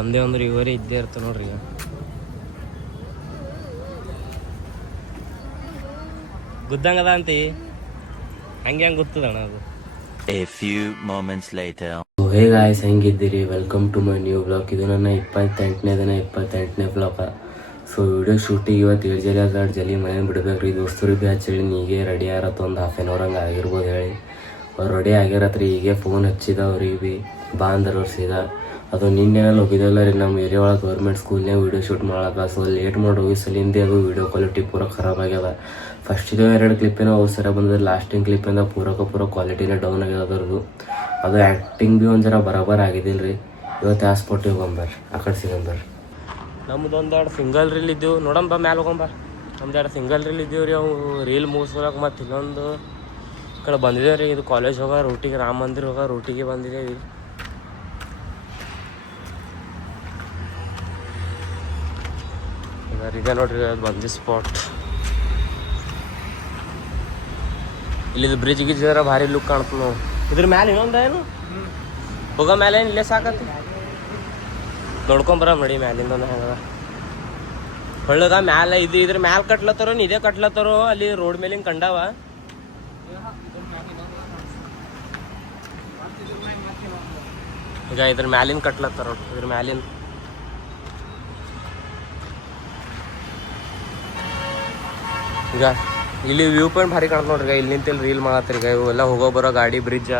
ಒಂದೇ ಅಂದ್ರೆ ಇವರೇ ಇದ್ದೇ ಇರ್ತ ನೋಡ್ರಿ. ಗುದ್ದಂಗದ ಅಂತಿ ಹಂಗೆ ಗೊತ್ತದಣ್ಣ ಅದು. A few moments later. Hey guys, ಹೆಂಗಿದ್ದೀರಿ? Welcome to my new blog. ಇದು ನನ್ನ 28ನೇ ಬ್ಲಾಗ. ಸೊ ವಿಡಿಯೋ ಶೂಟಿಂಗ್ ಇವತ್ತು ಜಲಿ ಮನೇಲಿ ಬಿಡ್ಬೇಕು ರೀ. ದೋಸ್ತರು ಭೀ ಹಚ್ಚಿ ನೀಗೆ ರೆಡಿ ಆಗಿರತ್ತ ಒಂದು ಹಾಫ್ ಆನ್ ಅವರ್ ಹಂಗೆ ಆಗಿರ್ಬೋದು ಹೇಳಿ. ಅವ್ರು ರೆಡಿ ಆಗಿರತ್ರಿ. ಈಗ ಫೋನ್ ಹಚ್ಚಿದ ಅವ್ರಿಗೆ ಭೀ ಬಾ ಅಂದರು ಅವ್ರು ಸೀದಾ. ಅದು ನಿನ್ನೆನಲ್ಲಿ ಹೋಗಿದ್ದಲ್ಲ ರೀ, ನಮ್ಮ ಏರಿಯಾ ಒಳಗೆ ಗೌರ್ಮೆಂಟ್ ಸ್ಕೂಲ್ನಾಗ ವೀಡಿಯೋ ಶೂಟ್ ಮಾಡಕ್ಕೆ. ಸೊ ಲೇಟ್ ಮಾಡಿ ಹೋಗಿ ಸಲಿಂದೆ ಅದು ವೀಡಿಯೋ ಕ್ವಾಲಿಟಿ ಪೂರ ಖರಾಬ್ ಆಗ್ಯದ. ಫಸ್ಟಿದು 2 ಕ್ಲಿಪ್ಪಿನ ಅವು ಸರ ಬಂದದ್ದು, ಲಾಸ್ಟಿನ ಕ್ಲಿಪ್ಪಿಂದ ಪೂರ ಕ್ವಾಲಿಟಿನೇ ಡೌನ್ ಆಗ್ಯದ ಅದ್ರದ್ದು. ಅದು ಆ್ಯಕ್ಟಿಂಗ್ ಭೀ ಒಂದು ಜರ ಬರಾಬರ್ ಆಗಿದ್ದಿಲ್ಲ ರೀ. ಇವತ್ತು ಆ ಸ್ಪಾಟಿಗೆ ಹೋಗಂಬರ್ರಿ, ಆ ಕಡೆ ಸಿಗಂಬರ್ರಿ. ನಮ್ದು ಒಂದೆರಡು ಸಿಂಗಲ್ ರೀಲ್ ಇದ್ದೆವು, ನೋಡಂಬ ಮ್ಯಾಲೆ ಹೋಗಂಬರ್. ನಮ್ದು ಸಿಂಗಲ್ ರೀಲ್ ಇದ್ದೀವಿ ರೀ. ಅವು ರೀಲ್ ಮುಗಿಸ್ಕೊಳಕ್ಕೆ ಮತ್ತು ಇನ್ನೊಂದು ಈ ಕಡೆ ಬಂದಿದ್ದೇವೆ ರೀ. ಇದು ಕಾಲೇಜ್ ಹೋಗ ರೂಟಿಗೆ, ರಾಮ ಮಂದಿರ ಹೋಗ ರೂಟಿಗೆ ಬಂದಿದ್ದೇವೆ. ಇದೆ ನೋಡ್ರಿ ಅದು ಬಂದಿ ಸ್ಪಾಟ್. ಇಲ್ಲಿದು ಬ್ರಿಡ್ಜ್ ಗಿಜ್ ಜರ ಭಾರಿ ಲುಕ್ ಕಾಣ್ತದೆ ನಾವು. ಇದ್ರ ಮ್ಯಾಲೆ ಇನ್ನೊಂದ ಏನು ಹೋಗೋ ಮ್ಯಾಲೆ ಏನು ಇಲ್ಲೇ ಸಾಕತ್ತಿ ನೋಡ್ಕೊಂಬರ ನೋಡಿ. ಮ್ಯಾಲಿಂದ ಹೆಂಗದ ಹೊಳ್ಳದ ಮ್ಯಾಲೆ ಇದು. ಇದ್ರ ಮ್ಯಾಲೆ ಕಟ್ಲತ್ತಾರೋ ಇದೇ ಕಟ್ಲತ್ತಾರೋ ಅಲ್ಲಿ ರೋಡ್ ಮೇಲಿಂದ ಕಂಡವ. ಈಗ ಇದ್ರ ಮ್ಯಾಲಿಂದ ಕಟ್ಲತ್ತಾರ. ಇದ್ರ ಮ್ಯಾಲಿಂದ ಈಗ ಇಲ್ಲಿ ವ್ಯೂ ಪಾಯಿಂಟ್ ಭಾರಿ ಕಾಣ್ತ ನೋಡ್ರಿ. ಇಲ್ಲಿ ನಿಂತಿಲ್ಲಿ ರೀಲ್ ಮಾಡತ್ತೀರಿ. ಈಗ ಇವೆಲ್ಲ ಹೋಗೋ ಬರೋ ಗಾಡಿ ಬ್ರಿಡ್ಜ.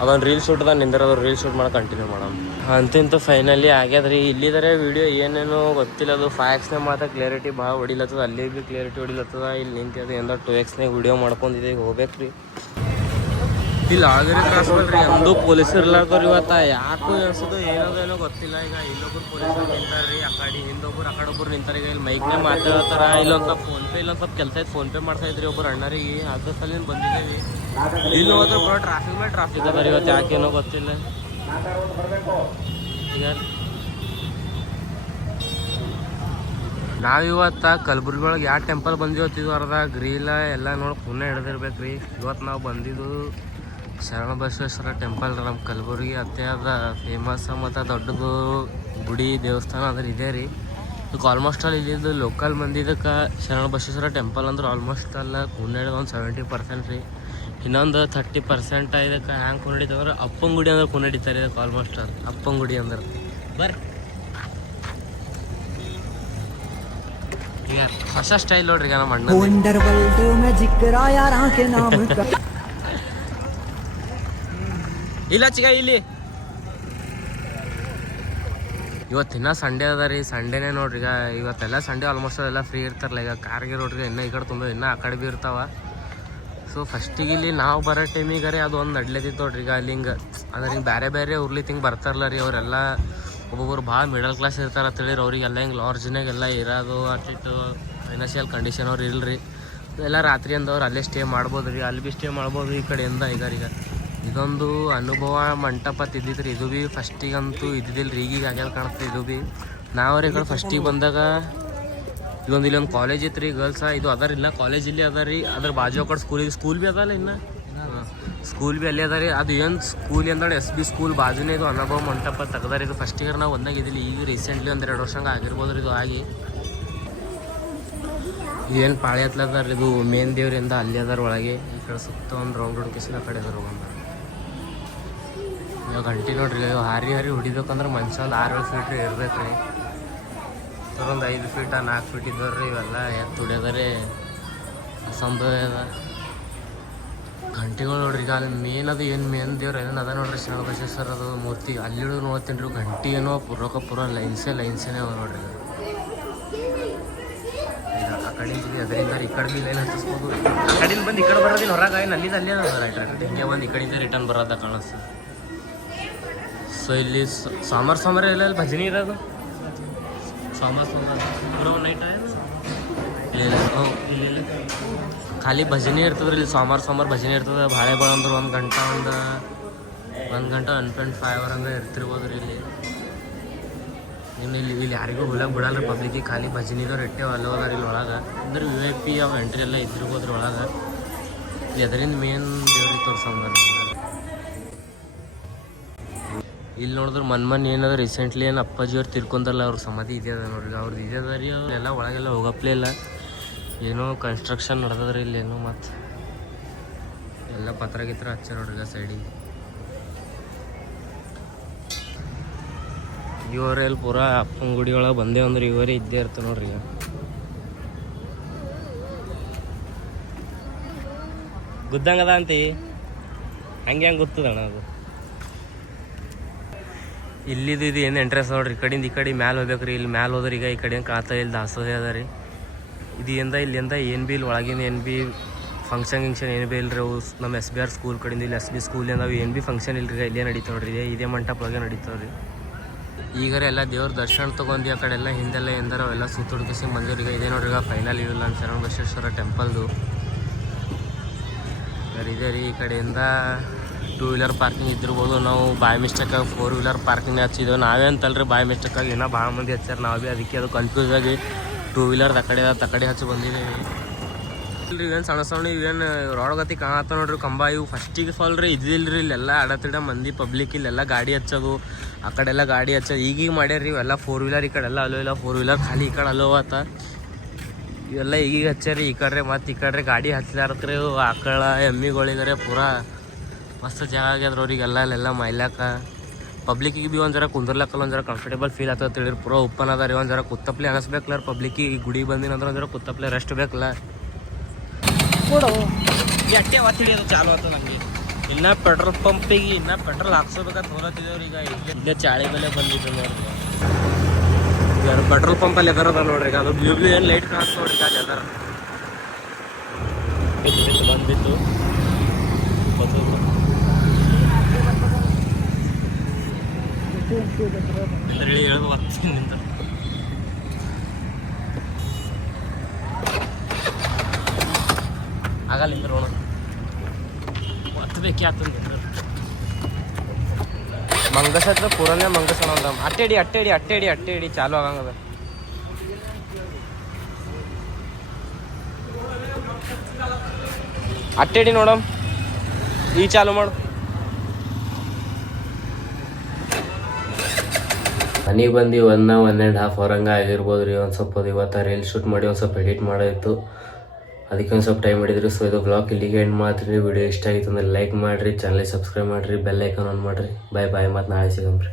ಅದೊಂದು ರೀಲ್ ಶೂಟ್ ಅದ ನಿಂದಿರೋದು. ರೀಲ್ ಶೂಟ್ ಮಾಡಿ ಕಂಟಿನ್ಯೂ ಮಾಡೋಣ ಅಂತಿಂತೂ ಫೈನಲಿ ಆಗ್ಯದ್ರಿ. ಇಲ್ಲಿದರೆ ವಿಡಿಯೋ ಏನೇನೋ ಗೊತ್ತಿಲ್ಲ. ಅದು 5xನಾಗ ಮಾತ್ರ ಕ್ಲಿಯರಿಟಿ ಭಾಳ ಹೊಡಿಲತ್ತದ. ಅಲ್ಲಿ ಭೀ ಕ್ಲಿಯರಿಟಿ ಹೊಡಿಲತ್ತದ. ಇಲ್ಲಿ ನಿಂತಿದೆ ಎಂದ 2xನಾಗ ವಿಡಿಯೋ ಮಾಡ್ಕೊಂಡಿದೆ. ಈಗ ಹೋಗ್ಬೇಕು ರೀ. ಇಲ್ಲಿ ಆಗಿರೋ ಕ್ರಾಸ್ ಮಾಡ್ರಿ ಅಂದು ಪೊಲೀಸರು ಇರ್ಲಾರ್ದವ್ರು ಇವತ್ತ ಯಾಕೋ ಅನ್ಸೋದು ಏನೋ ಗೊತ್ತಿಲ್ಲ. ಈಗ ಇಲ್ಲೊಬ್ರು ಪೊಲೀಸರು ನಿಂತಾರ್ರಿ, ಆ ಕಡೆ ಹಿಂದೊಬ್ರು ಆ ಕಡೆ ಒಬ್ರು ನಿಂತಾರೆ. ಈಗ ಇಲ್ಲಿ ಮೈಕ್ನಾಗ ಮಾತಾಡ್ತಾರ. ಇಲ್ಲೊಂದು ಸ್ವಲ್ಪ ಫೋನ್ಪೇ ಸ್ವಲ್ಪ ಕೆಲಸ ಐತೆ. ಫೋನ್ಪೇ ಮಾಡ್ತಾ ಇದ್ರಿ ಒಬ್ರು ಅಣ್ಣರಿಗೆ. ಅದ್ರ ಸಲಿಂದ ಬಂದಿದ್ದೇವೆ. ಇಲ್ಲಿ ಹೋದ್ರೆ ಬರೋ ಟ್ರಾಫಿಕ್ ಮೇಲೆ ಟ್ರಾಫಿಕ್ ಅದ ರೀ ಇವತ್ತು. ಯಾಕೇನೋ ಗೊತ್ತಿಲ್ಲ. ಈಗ ನಾವಿವತ್ತು ಕಲಬುರ್ಗಿ ಒಳಗೆ ಯಾವ ಟೆಂಪಲ್ ಬಂದಿವತ್ತಿದ್ವು ಅರ್ಧ ಗ್ರೀಲ ಎಲ್ಲ ನೋಡಿ ಪುನಃ ಹಿಡ್ದಿರ್ಬೇಕು ರೀ. ಇವತ್ತು ನಾವು ಬಂದಿದ್ದು ಶರಣ ಬಸವೇಶ್ವರ ಟೆಂಪಲ್. ನಮ್ಮ ಕಲಬುರ್ಗಿ ಅತ್ಯಾದ ಫೇಮಸ್ ಮತ್ತು ದೊಡ್ಡದು ಗುಡಿ ದೇವಸ್ಥಾನ ಅಂದ್ರೆ ಇದೆ ರೀ. ಇದಕ್ಕೆ ಆಲ್ಮೋಸ್ಟ್ ಆಲ್ ಇಲ್ಲಿದ್ದು ಲೋಕಲ್ ಮಂದಿ ಇದಕ್ಕೆ ಶರಣ ಬಸವೇಶ್ವರ ಟೆಂಪಲ್ ಅಂದ್ರೆ ಆಲ್ಮೋಸ್ಟ್ ಅಲ್ಲ ಕುಂಡಿದ ಒಂದು 70% ರೀ. ಇನ್ನೊಂದು 30% ಇದಕ್ಕೆ ಹ್ಯಾಂಗೆ ಕುಂಡಿತಂದ್ರೆ ಅಪ್ಪನ ಗುಡಿ ಅಂದ್ರೆ ಕುಂಡಿತಾರೆ ಇದಕ್ಕೆ ಆಲ್ಮೋಸ್ಟ್ ಆಲ್. ಅಪ್ಪನ ಗುಡಿ ಅಂದ್ರೆ ಬರ್ರಿ. ಈಗ ಹೊಸ ಸ್ಟೈಲ್ ನೋಡ್ರಿ. ಈಗ ನಮ್ಮ ಅಣ್ಣ ಇಲ್ಲ ಚಿಗ ಇಲ್ಲಿ ಇವತ್ತಿನ ಸಂಡೇ ಅದ ರೀ. ಸಂಡೇನೇ ನೋಡ್ರಿ. ಈಗ ಇವತ್ತೆಲ್ಲ ಸಂಡೇ ಆಲ್ಮೋಸ್ಟ್ ಎಲ್ಲ ಫ್ರೀ ಇರ್ತಾರಲ್ಲ. ಈಗ ಕಾರ್ಗೆ ನೋಡ್ರಿ ಇನ್ನೂ ಈ ಕಡೆ ತುಂಬ ಇನ್ನೂ ಆ ಕಡೆ ಭೀ ಇರ್ತಾವ. ಸೊ ಫಸ್ಟಿಗೆ ಇಲ್ಲಿ ನಾವು ಬರೋ ಟೈಮಿಗಾರೆ ಅದು ಒಂದು ನಡ್ಲೇತಿತ್ತು ನೋಡ್ರಿ. ಈಗ ಅಲ್ಲಿ ಹಿಂಗೆ ಅಂದ್ರೆ ಹಿಂಗೆ ಬೇರೆ ಬೇರೆ ಉರ್ಲಿತ್ ಹಿಂಗೆ ಬರ್ತಾರಲ್ಲ ರೀ. ಅವರೆಲ್ಲ ಒಬ್ಬೊಬ್ರು ಭಾಳ ಮಿಡಲ್ ಕ್ಲಾಸ್ ಇರ್ತಾರೆ ಅಂತೇಳಿರಿ. ಅವ್ರಿಗೆಲ್ಲ ಹಿಂಗೆ ಲಾಡ್ಜ್ನಾಗೆಲ್ಲ ಇರೋದು ಅಷ್ಟಿಟ್ಟು ಫೈನಾನ್ಷಿಯಲ್ ಕಂಡೀಷನ್ ಅವ್ರು ಇಲ್ರಿ. ಎಲ್ಲ ರಾತ್ರಿ ಅಂದವ್ರು ಅಲ್ಲೇ ಸ್ಟೇ ಮಾಡ್ಬೋದು ರೀ. ಅಲ್ಲಿ ಭೀ ಸ್ಟೇ ಮಾಡ್ಬೋದು ಈ ಕಡೆಯಿಂದ. ಈಗ ಇದೊಂದು ಅನುಭವ ಮಂಟಪ ತಿದ್ದಿತ್ತು ರೀ. ಇದು ಭೀ ಫಸ್ಟಿಗಂತೂ ಇದ್ದಿದ್ದಿಲ್ಲ ರೀ. ಈಗೀಗ ಆಗ್ಯಾದ ಕಾಣುತ್ತೆ ಇದು ಭೀ. ನಾವ್ರಿ ಈ ಕಡೆ ಫಸ್ಟಿಗೆ ಬಂದಾಗ ಇಲ್ಲೊಂದು ಕಾಲೇಜ್ ಇತ್ತು ರೀ ಗರ್ಲ್ಸ. ಇದು ಅದರಿಲ್ಲ ಕಾಲೇಜ್ ಇಲ್ಲಿ ಅದ ರೀ. ಅದ್ರ ಬಾಜು ಕಡೆ ಸ್ಕೂಲ್ ಭೀ ಅದಲ್ಲ. ಇನ್ನು ಸ್ಕೂಲ್ ಭೀ ಅಲ್ಲೇ ಅದ ರೀ. ಅದು ಏನು ಸ್ಕೂಲ್ ಅಂದ್ರೆ SB ಸ್ಕೂಲ್ ಬಾಜುನೇ ಇದು ಅನುಭವ ಮಂಟಪ ತೆಗ್ದಾರ. ಇದು ಫಸ್ಟಿಗೆ ನಾವು ಒಂದಾಗಿದ್ದಿಲ್ಲ. ಈಗ ರೀಸೆಂಟ್ಲಿ ಒಂದು 2 ವರ್ಷ ಹಂಗೆ ಆಗಿರ್ಬೋದು ರೀ ಇದು ಆಗಿ. ಇದೇನು ಪಾಳೆ ಹತ್ಲದಾರ ಇದು ಮೇನ್ ದೇವ್ರಿಂದ ಅಲ್ಲಿ ಅದಾರ ಒಳಗೆ. ಈ ಕಡೆ ಸುತ್ತ ಒಂದು ರೌಂಡ್ ಹುಡುಕಿಸಿದ ಕಡೆ ಅದಾರ ಹೋಗಂಬ. ಇವಾಗ ಗಂಟೆ ನೋಡ್ರಿ. ಹಾರಿ ಹೊಡಿಬೇಕಂದ್ರೆ ಮನುಷ್ಯ ಒಂದು 6-7 ಫೀಟ್ ಇರ್ಬೇಕು ರೀ. ಒಂದು 5 ಫೀಟ 4 ಫೀಟ್ ಇದ್ದವ್ರಿ. ಇವೆಲ್ಲ ಎತ್ತು ಹೊಡ್ಯದಾರೆ ಅಸಂಭವ ಅದ. ಗಂಟೆಗಳು ನೋಡ್ರಿ. ಈಗ ಅಲ್ಲಿ ಮೇನ್ ಅದು ಏನು ಮೇನ್ ದೇವ್ರು ಏನೇನು ಅದ ನೋಡ್ರಿ ಶರಣ ಬಸವೇಶ್ವರ ಅದು ಮೂರ್ತಿ. ಅಲ್ಲಿ ಹಿಡಿದು ನೋಡ್ತೀನಿ ರೀ. ಗಂಟೆ ಏನೋ ಪೂರ ಲೈನ್ಸೇನೆ ಅವ ನೋಡ್ರಿ. ಈಗ ಆ ಕಡೆಯಿಂದ ಅದರಿಂದ ಈ ಕಡೆ ಭೀ ಲೈನ್ ಹತ್ತಿಸ್ಬೋದು. ಆ ಕಡೆಯಿಂದ ಬಂದು ಈ ಕಡೆ ಬರೋದಿಲ್ಲ ಹೊರಗೆ. ಏನು ಅಲ್ಲಿಂದ ಅಲ್ಲೇ ಅದ ರೈಟ್ ಹಿಂಗೆ ಬಂದು ಈ ಕಡೆಯಿಂದ ರಿಟರ್ನ್ ಬರೋದ ಕಾಣಿಸ್ತದೆ. ಸೊ ಇಲ್ಲಿ ಸೋಮವಾರ ಎಲ್ಲ ಇಲ್ಲಿ ಭಜನೆ ಇರೋದು. ಸೋಮವಾರ ನೈಟ್ ಇಲ್ಲ ಖಾಲಿ ಭಜನೆ ಇರ್ತದ್ರಿ. ಇಲ್ಲಿ ಸೋಮವಾರ ಭಜನೆ ಇರ್ತದೆ. ಬಾಳೆಬಾಳ ಅಂದ್ರೆ 1 ಗಂಟೆ 1.5 ಅವರ್ ಹಂಗೆ ಇರ್ತಿರ್ಬೋದು ರೀ ಇಲ್ಲಿ. ಇನ್ನು ಇಲ್ಲಿ ಯಾರಿಗೂ ಹೋಗ್ಲಾಕ ಬಿಡಲ್ಲ ರೀ ಪಬ್ಲಿಕ್ಕಿಗೆ. ಖಾಲಿ ಭಜನಿದವ್ರು ಇಟ್ಟೇವು ಅಲ್ಲೋದಾರ ಇಲ್ಲಿ ಒಳಗೆ. ಅಂದ್ರೆ VIP ಅವು ಎಂಟ್ರಿ ಎಲ್ಲ ಇದ್ದಿರ್ಬೋದು ರೀ ಒಳಗೆ. ಇದರಿಂದ ಮೇನ್ ದೇವ್ರಿಗೆ ತೋರ್ಸಂಬ ಇಲ್ಲಿ ನೋಡಿದ್ರೆ ಮೊನ್ನೆ ಏನದ ರೀಸೆಂಟ್ಲಿ ಏನು ಅಪ್ಪಾಜಿಯವ್ರು ತಿರ್ಕೊಂಡಲ್ಲ ಅವ್ರ ಸಮಾಧಿ ಇದೆ ಅದ ನೋಡ್ರಿ, ಅವ್ರದ್ದು ಇದೆ ಅದ ರೀ. ಎಲ್ಲ ಒಳಗೆಲ್ಲ ಹೋಗಪ್ಲೇ ಇಲ್ಲ, ಏನೋ ಕನ್ಸ್ಟ್ರಕ್ಷನ್ ನಡೆದದ್ರಿ ಇಲ್ಲೇನೋ. ಮತ್ತು ಎಲ್ಲ ಪತ್ರ ಗಿತ್ರ ಹಚ್ಚಾರ ನೋಡ್ರಿ ಸೈಡಿಗೆ. ಇವರೆಲ್ಲಿ ಪೂರಾ ಅಪ್ಪನ ಗುಡಿ ಒಳಗೆ ಬಂದೇ ಅಂದ್ರೆ ಇವರೇ ಇದ್ದೇ ಇರ್ತಾರೆ ನೋಡ್ರಿ. ಗುದ್ದಂಗದ ಅಂತಿ ಹಂಗೆ ಗೊತ್ತದಣ್ಣ ಅದು. ಇಲ್ಲಿದ್ದು ಇದು ಏನು ಎಂಟ್ರೆನ್ಸ್ ನೋಡ್ರಿ, ಈ ಕಡೆಯಿಂದ ಈ ಕಡೆ ಮ್ಯಾಲೆ ಹೋಗ್ಬೇಕ್ರಿ. ಇಲ್ಲಿ ಮ್ಯಾಲೆ ಹೋದ್ರೆ ಈಗ ಈ ಕಡೆ ಕಾಣ್ತಾ ಇಲ್ಲಿ ದಾಸೋದೇ ಅದ ರೀ. ಇಲ್ಲಿಂದ ಏನು ಬಿ ಇಲ್ಲಿ ಒಳಗಿನ ಏನು ಬಿ ಫಂಕ್ಷನ್ ಏನು ಬಿ ಇಲ್ರಿ. ಅವು ನಮ್ಮ SBR ಸ್ಕೂಲ್ ಕಡೆಯಿಂದ ಇಲ್ಲಿ SB ಸ್ಕೂಲಿಂದ ಅವು ಏನು ಬಿ ಫಂಕ್ಷನ್ ಇಲ್ರಿ, ಇಲ್ಲೇ ನಡೀತಾವೆ ನೋಡ್ರಿ. ಇದೇ ಮಂಟಪದಾಗೆ ನಡೀತಾವೆ ರೀ. ಈಗಾರ ಎಲ್ಲ ದೇವ್ರ ದರ್ಶನ ತೊಗೊಂಡು ಆ ಕಡೆ ಎಲ್ಲ ಹಿಂದೆಲ್ಲ ಎಂದಾರ ಅವೆಲ್ಲ ಸುತ್ತುಡ್ಕಿಸಿ ಬಂದಿವ್ರಿಗೆ. ಇದೇ ನೋಡ್ರಿ ಈಗ ಫೈನಲ್ ಇವಿಲ್ಲ ಅಂತ ಶರಣಬಸವೇಶ್ವರ ಟೆಂಪಲ್ದು ಇದೆ ರೀ. ಈ ಕಡೆಯಿಂದ 2 ವೀಲರ್ ಪಾರ್ಕಿಂಗ್ ಇದ್ದಿರ್ಬೋದು. ನಾವು ಬಾಯ್ ಮಿಸ್ಟೇಕಾಗಿ 4 ವೀಲರ್ ಪಾರ್ಕಿಂಗ್ ಹಚ್ಚಿದ್ದೇವೆ. ನಾವೇ ಅಂತಲ್ರಿ ಬಾಯ್ ಮಿಸ್ಟೇಕಾಗಿ ಇನ್ನೂ ಭಾಳ ಮಂದಿ ಹಚ್ಚಾರ. ನಾವು ಭೀ ಅದಕ್ಕೆ ಅದು ಕನ್ಫ್ಯೂಸ್ ಆಗಿ 2 ವೀಲರ್ದು ಆ ಕಡೆ ಹಚ್ಚಿ ಬಂದಿದ್ದೀವಿ. ಇಲ್ರಿ ಇವೇನು ಸಣ್ಣ ಇವೇನು ರೋಡ್ಗತಿ ಕಾಣತ್ತ ನೋಡ್ರಿ ಕಂಬ. ಇವು ಫಸ್ಟಿಗೆ ಫಾಲ್ರಿ ಇದಿಲ್ರಿ. ಇಲ್ಲೆಲ್ಲ ಅಡತಿಡ ಮಂದಿ ಪಬ್ಲಿಕ್ ಇಲ್ಲೆಲ್ಲ ಗಾಡಿ ಹಚ್ಚೋದು, ಆ ಕಡೆ ಎಲ್ಲ ಗಾಡಿ ಹಚ್ಚೋದು ಈಗೀಗ ಮಾಡ್ಯಾರ್ರಿ. ಇವೆಲ್ಲ 4 ವೀಲರ್ ಈ ಕಡೆ ಎಲ್ಲ ಅಲೋ ಇಲ್ಲ, 4 ವೀಲರ್ ಖಾಲಿ ಈ ಕಡೆ ಅಲೋ ಆತ. ಇವೆಲ್ಲ ಈಗೀಗ ಹಚ್ಚಾರಿ. ಈ ಕಡೆ ಮತ್ತು ಈ ಕಡೆ ಗಾಡಿ ಹಚ್ಲಾರಕ್ರಿ ಆಕಳ ಎಮ್ಮಿಗಳಿಗಾರೆ ಪೂರಾ ಮಸ್ತ್ ಜಾಗ ಆಗ್ಯದ್ರ ಅವ್ರಿಗೆಲ್ಲ ಅಲ್ಲೆಲ್ಲ ಮೈಲಾಕ. ಪಬ್ಲಿಕ್ಕಿಗೆ ಭೀ ಒಂದು ಜರ ಕುಂದ್ರಲಕ್ಕಲ್ಲ ಒಂದು ಜರ ಕಂಫರ್ಟೇಬಲ್ ಫೀಲ್ ಆಗ್ತದೆ ತಿಳಿರಿ. ಪೂರಾ ಓಪನ್ ಅದ ರೀ. ಒಂದು ಜರ ಕುತ್ತಪ್ಲೆ ಅನಿಸ್ಬೇಕಲ್ಲ ಪಬ್ಲಿಕ್ಕಿಗೆ. ಗುಡಿ ಬಂದಿನಂದ್ರೆ ಒಂದು ಜರ ಕುತ್ತಪ್ಲೆ ರೆಸ್ಟ್ ಬೇಕಲ್ಲ. ಎಟ್ಟೆ ಒತ್ತು ಹಿಡಿಯೋದು ಚಾಲು ಆಯ್ತು ನಮಗೆ. ಇನ್ನೂ ಪೆಟ್ರೋಲ್ ಪಂಪಿಗೆ ಇನ್ನೂ ಪೆಟ್ರೋಲ್ ಹಾಕ್ಸೋಬೇಕಂತ ಹೋಲತ್ತಿದ್ದೇವ್ರಿ. ಈಗ ಇಲ್ಲೇ ಚಾಳಿ ಬೆಲೆ ಬಂದಿದ್ದು ನೋಡ್ರಿ. ಯಾರು ಪೆಟ್ರೋಲ್ ಪಂಪಲ್ಲಿ ಎದರದ ನೋಡ್ರಿ. ಈಗ ಅದು ಬ್ಲೂ ಏನು ಲೈಟ್ ಕಾಣಿಸ್ತು ನೋಡ್ರಿ. ಈಗ ಎದರ ಬಂದ್ಬಿಟ್ಟು ಹೇಳುದು ನಿಂತ ಆಗಲ್ಲ ನಿಂತ ನೋಡ ಒತ್ತು ಬೇಕೇ ಆತಂದ್ರೆ ಮಂಗಸ ಹತ್ರ ಪೂರನೇ ಮಂಗಸಣ ಅಂತ ಅಟ್ಟೆಡಿ ಚಾಲು ಆಗಂಗದ. ಅಟ್ಟೆಡಿ ನೋಡಮ್ ಈಗ ಚಾಲು ಮಾಡು. ಮನೆಗೆ ಬಂದು 1.5 ಅವರ್ ಹಂಗೆ ಆಗಿರ್ಬೋದು ರೀ. ಒಂದು ಸ್ವಲ್ಪ ಇವತ್ತು ರೀಲ್ ಶೂಟ್ ಮಾಡಿ ಒಂದು ಸ್ವಲ್ಪ ಎಡಿಟ್ ಮಾಡೋದಿತ್ತು, ಅದಕ್ಕೆ ಒಂದು ಸ್ವಲ್ಪ ಟೈಮ್ ಮಾಡಿದ್ರಿ. ಸೊ ಇದು ಬ್ಲಾಗ್ ಇಲ್ಲಿಗೆ ಎಂಡ್ ಮಾಡ್ತೀನಿ. ವಿಡಿಯೋ ಇಷ್ಟ ಆಗಿತ್ತು ಅಂದ್ರೆ ಲೈಕ್ ಮಾಡಿರಿ, ಚಾನಲ್ ಸಬ್ಸ್ಕ್ರೈಬ್ ಮಾಡಿರಿ, ಬೆಲ್ ಐಕಾನ್ ಆನ್ ಮಾಡಿರಿ. ಬಾಯ್ ಮತ್ತು ನಾಳೆ ಸಿಗಮ್ರಿ.